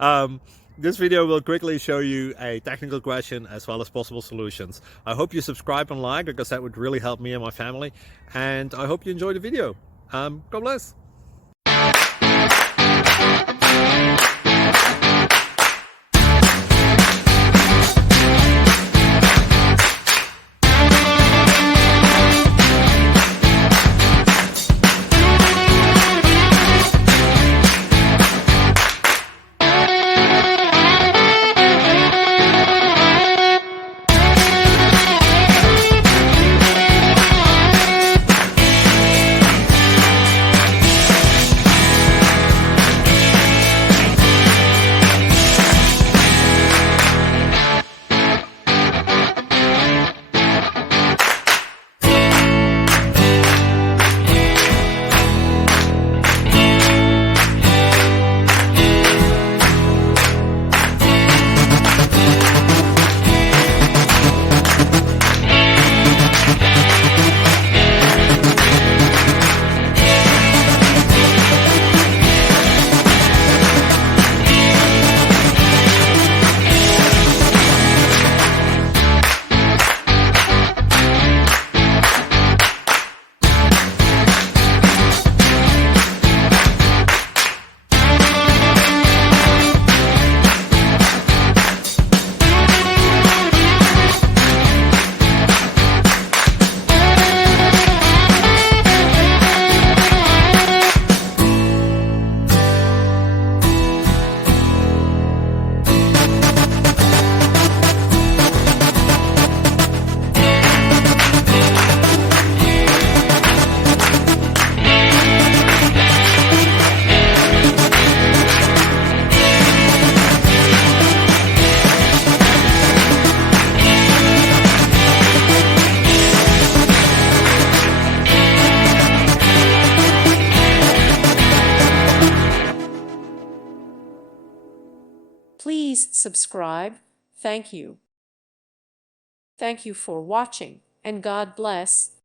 um, this video will quickly show you a technical question as well as possible solutions. I hope you subscribe and like, because that would really help me and my family. And I hope you enjoy the video. God bless. Please subscribe. Thank you. Thank you for watching, and God bless.